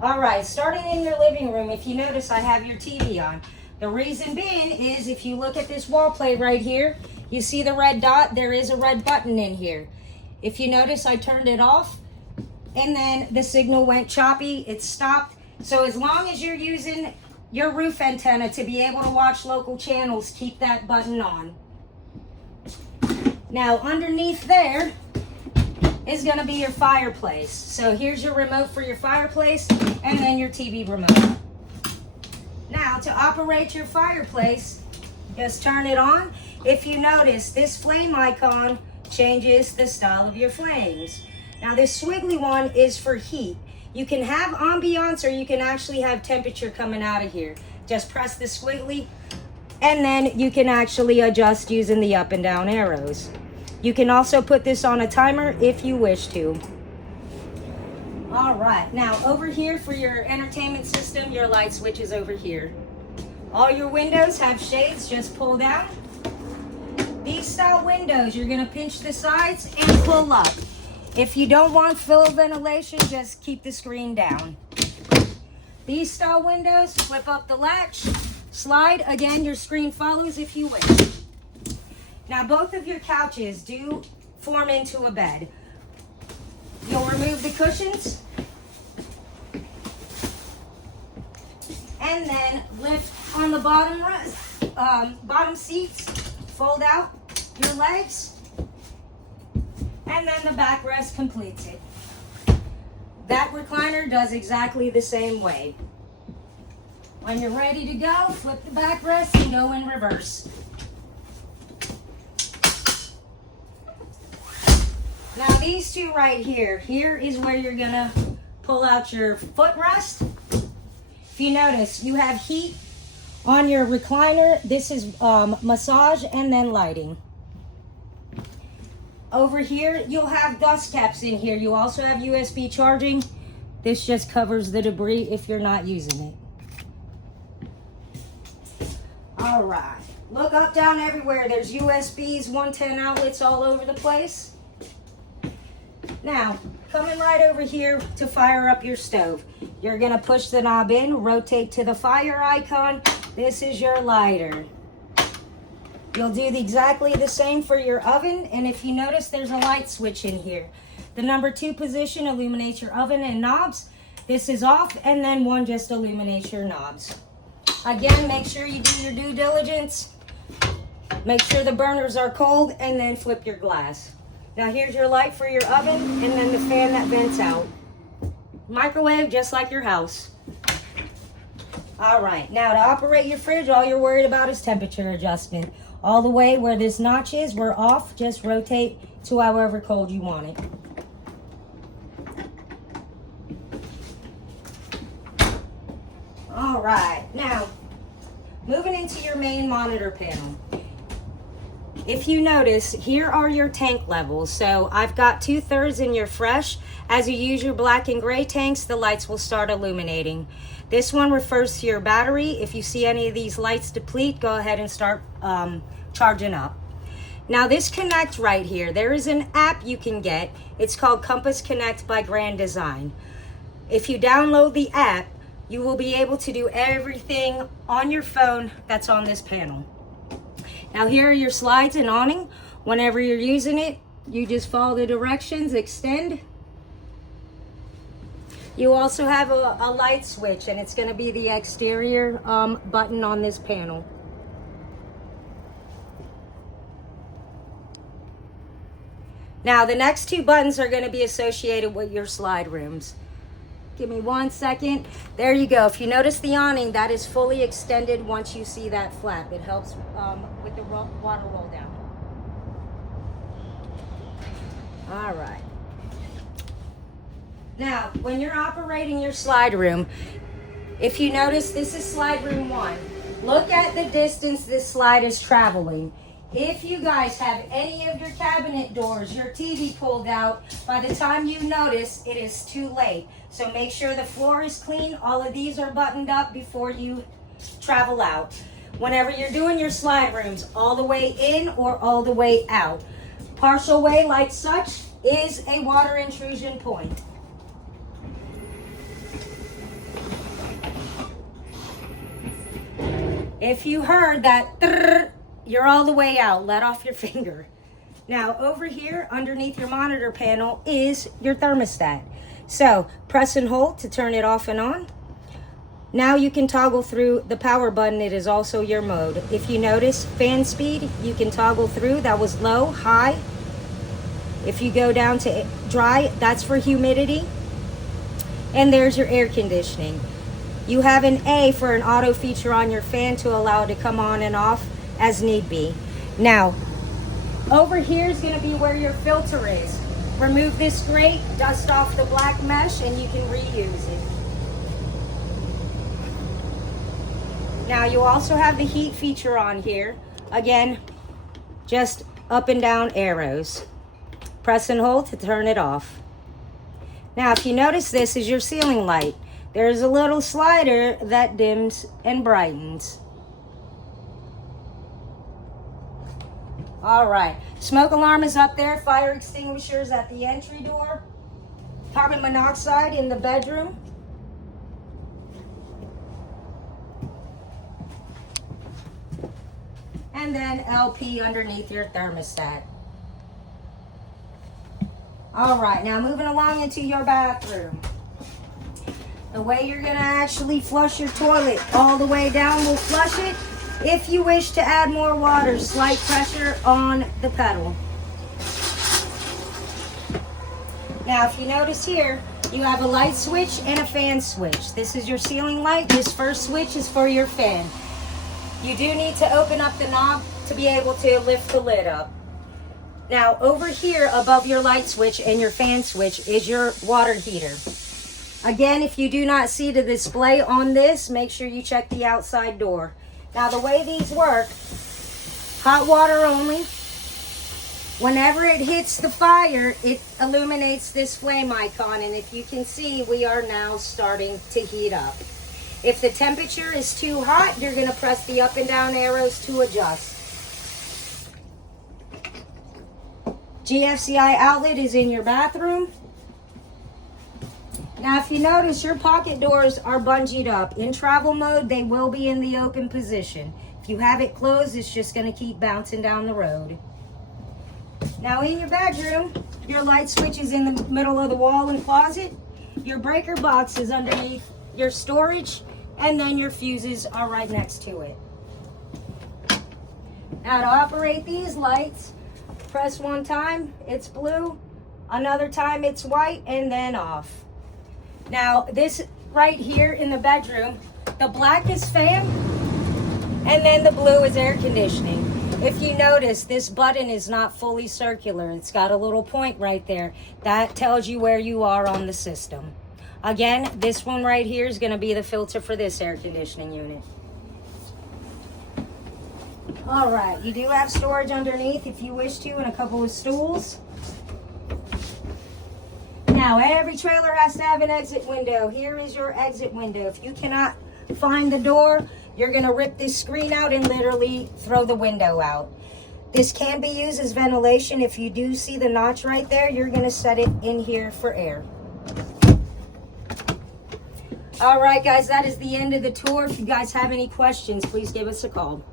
All right, starting in your living room, if you notice I have your TV on. The reason being is if you look at this wall plate right here, you see the red dot, there is a red button in here. If you notice, I turned it off and then the signal went choppy, it stopped. So as long as you're using your roof antenna to be able to watch local channels, keep that button on. Now underneath there is going to be your fireplace. So here's your remote for your fireplace and then your TV remote. Now to operate your fireplace, just turn it on. If you notice, this flame icon changes the style of your flames. Now this squiggly one is for heat. You can have ambiance or you can actually have temperature coming out of here. Just press the squiggly and then you can actually adjust using the up and down arrows. You can also put this on a timer if you wish to. All right, now over here for your entertainment system, your light switch is over here. All your windows have shades, just pull down. These style windows, you're gonna pinch the sides and pull up. If you don't want full ventilation, just keep the screen down. These style windows, flip up the latch, slide, again, your screen follows if you wish. Now both of your couches do form into a bed. You'll remove the cushions and then lift on the bottom seats, fold out your legs, and then the backrest completes it. That recliner does exactly the same way. When you're ready to go, flip the backrest and go in reverse. Now these two right here, here is where you're gonna pull out your footrest. If you notice, you have heat on your recliner. This is massage and then lighting. Over here, you'll have dust caps in here. You also have USB charging. This just covers the debris if you're not using it. All right, look up, down, everywhere. There's USBs, 110 outlets all over the place. Now, coming right over here to fire up your stove. You're gonna push the knob in, rotate to the fire icon. This is your lighter. You'll do exactly the same for your oven, and if you notice, there's a light switch in here. The number 2 position illuminates your oven and knobs. This is off, and then 1 just illuminates your knobs. Again, make sure you do your due diligence. Make sure the burners are cold, and then flip your glass. Now here's your light for your oven, and then the fan that vents out. Microwave, just like your house. All right, now to operate your fridge, all you're worried about is temperature adjustment. All the way where this notch is, we're off. Just rotate to however cold you want it. All right, now moving into your main monitor panel. If you notice, here are your tank levels. So I've got 2/3 in your fresh. As you use your black and gray tanks, the lights will start illuminating. This one refers to your battery. If you see any of these lights deplete, go ahead and start charging up. Now this Connect right here, there is an app you can get. It's called Compass Connect by Grand Design. If you download the app, you will be able to do everything on your phone that's on this panel. Now here are your slides and awning. Whenever you're using it, you just follow the directions, extend. You also have a light switch, and it's going to be the exterior button on this panel. Now the next 2 buttons are going to be associated with your slide rooms. Give me 1 second. There you go. If you notice the awning, that is fully extended once you see that flap. It helps with the water roll down. All right. Now, when you're operating your slide room, if you notice, this is slide room 1. Look at the distance this slide is traveling. If you guys have any of your cabinet doors, your TV pulled out, by the time you notice, it is too late. So make sure the floor is clean. All of these are buttoned up before you travel out. Whenever you're doing your slide rooms, all the way in or all the way out. Partial way like such is a water intrusion point. If you heard that, trrr, you're all the way out. Let off your finger. Now, over here, underneath your monitor panel, is your thermostat. So, press and hold to turn it off and on. Now you can toggle through the power button. It is also your mode. If you notice, fan speed, you can toggle through. That was low, high. If you go down to dry, that's for humidity. And there's your air conditioning. You have an A for an auto feature on your fan to allow it to come on and off as need be. Now, over here is going to be where your filter is. Remove this grate, dust off the black mesh, and you can reuse it. Now, you also have the heat feature on here. Again, just up and down arrows. Press and hold to turn it off. Now, if you notice, this is your ceiling light. There's a little slider that dims and brightens. All right, smoke alarm is up there, fire extinguishers at the entry door, carbon monoxide in the bedroom. And then LP underneath your thermostat. All right, now moving along into your bathroom. The way you're gonna actually flush your toilet all the way down will flush it. If you wish to add more water, slight pressure on the pedal. Now, if you notice here, you have a light switch and a fan switch. This is your ceiling light. This first switch is for your fan. You do need to open up the knob to be able to lift the lid up. Now, over here above your light switch and your fan switch is your water heater. Again, if you do not see the display on this, make sure you check the outside door. Now, the way these work, hot water only. Whenever it hits the fire, it illuminates this flame icon, and if you can see, we are now starting to heat up. If the temperature is too hot, you're going to press the up and down arrows to adjust. GFCI outlet is in your bathroom. Now, if you notice, your pocket doors are bungeed up. In travel mode, they will be in the open position. If you have it closed, it's just going to keep bouncing down the road. Now, in your bedroom, your light switch is in the middle of the wall and closet. Your breaker box is underneath your storage, and then your fuses are right next to it. Now, to operate these lights, press one time, it's blue. Another time, it's white, and then off. Now, this right here in the bedroom, the black is fan, and then the blue is air conditioning. If you notice, this button is not fully circular. It's got a little point right there. That tells you where you are on the system. Again, this one right here is going to be the filter for this air conditioning unit. All right, you do have storage underneath if you wish to, and a couple of stools. Now, every trailer has to have an exit window. Here is your exit window. If you cannot find the door, you're going to rip this screen out and literally throw the window out. This can be used as ventilation. If you do see the notch right there, you're going to set it in here for air. All right, guys, that is the end of the tour. If you guys have any questions, please give us a call.